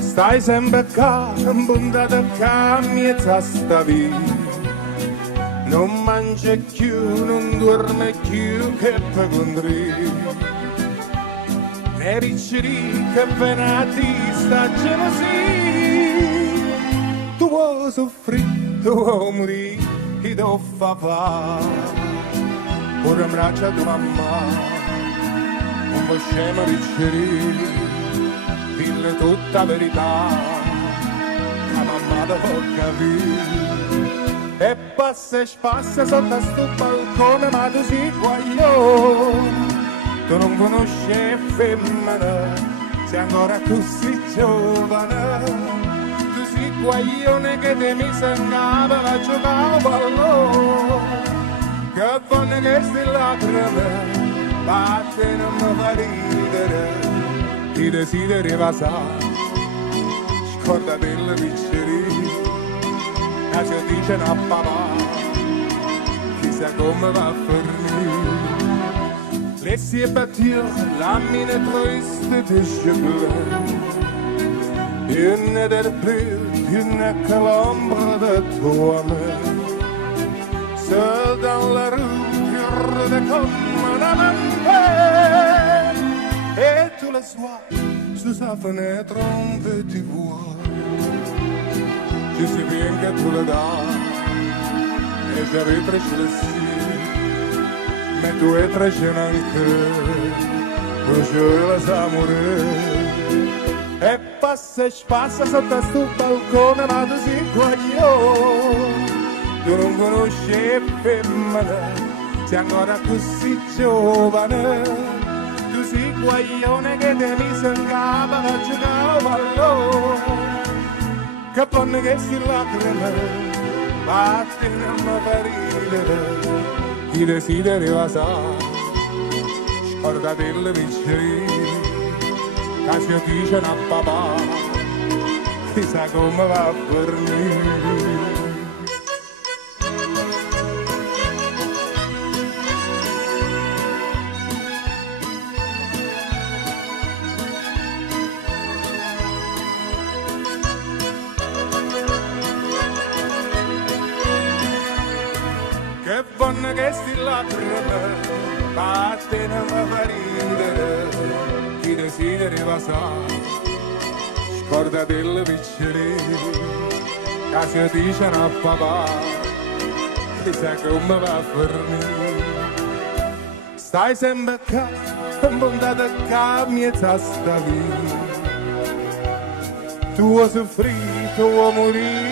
Stai sempre qua, imbuntata qua, miezza sta via. Non mangia più, non dorme più, che per contrì. Ne ricceri che venati sta gelosia. Tu vuoi soffrire, tu vuoi morire, chi ti fa fare? Ora abbraccia tua mamma, non vuoi scema ricceri. Dille tutta la verità, la mamma te può capire. E passa e spassa sotto sto balcone, ma tu sei guaglione. Tu non conosci femmina, sei ancora così giovane. Tu sei guaglione che ti mise in capo a giocare a pallone. Che fanno queste lacrime, batte non mi fa ridere. Ti desideri vasare, scorda delle pizzerie, e se dice a papà, chissà come va a finire. Le si battirò, la mine triste di scegliere, une del plus, une que l'ombre de toi-même. Seul dans la rue, pure comme un amant. Et tous les soirs, sous sa fenêtre, un petit voix. Je sais bien que tu le donnes, et je réfléchis, mais tu es très jeune encore, je laisse amourer. E passa e spassa sotto sto balcone, ma tu sei guaglione. Tu non conosci femmina, sei ancora così giovane. Tu sei guaglione che ti mise in capo a giocare a pallone. Che fanno che si lacrime, batti non mi fa ridere. Chi desideri vasare, scorda delle pizzerie, che si dicono a papà, chissà come va a finire. Che buone che sti lacrime, batte non mi fa ridere. Chi desideri vasare, scorda delle pizzerie, che si dicono a papà, chissà come va a finire. Stai sempre qua, imbuntata qua, miezza sta via. Tu vuoi soffrire, tu vuoi morire,